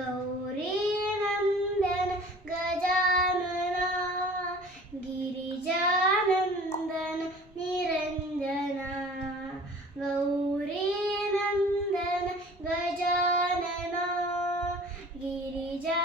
ഗൗരീനന്ദന Gajanana ഗിരിജാനന്ദന Niranjana ഗൗരീനന്ദന Gajanana Girija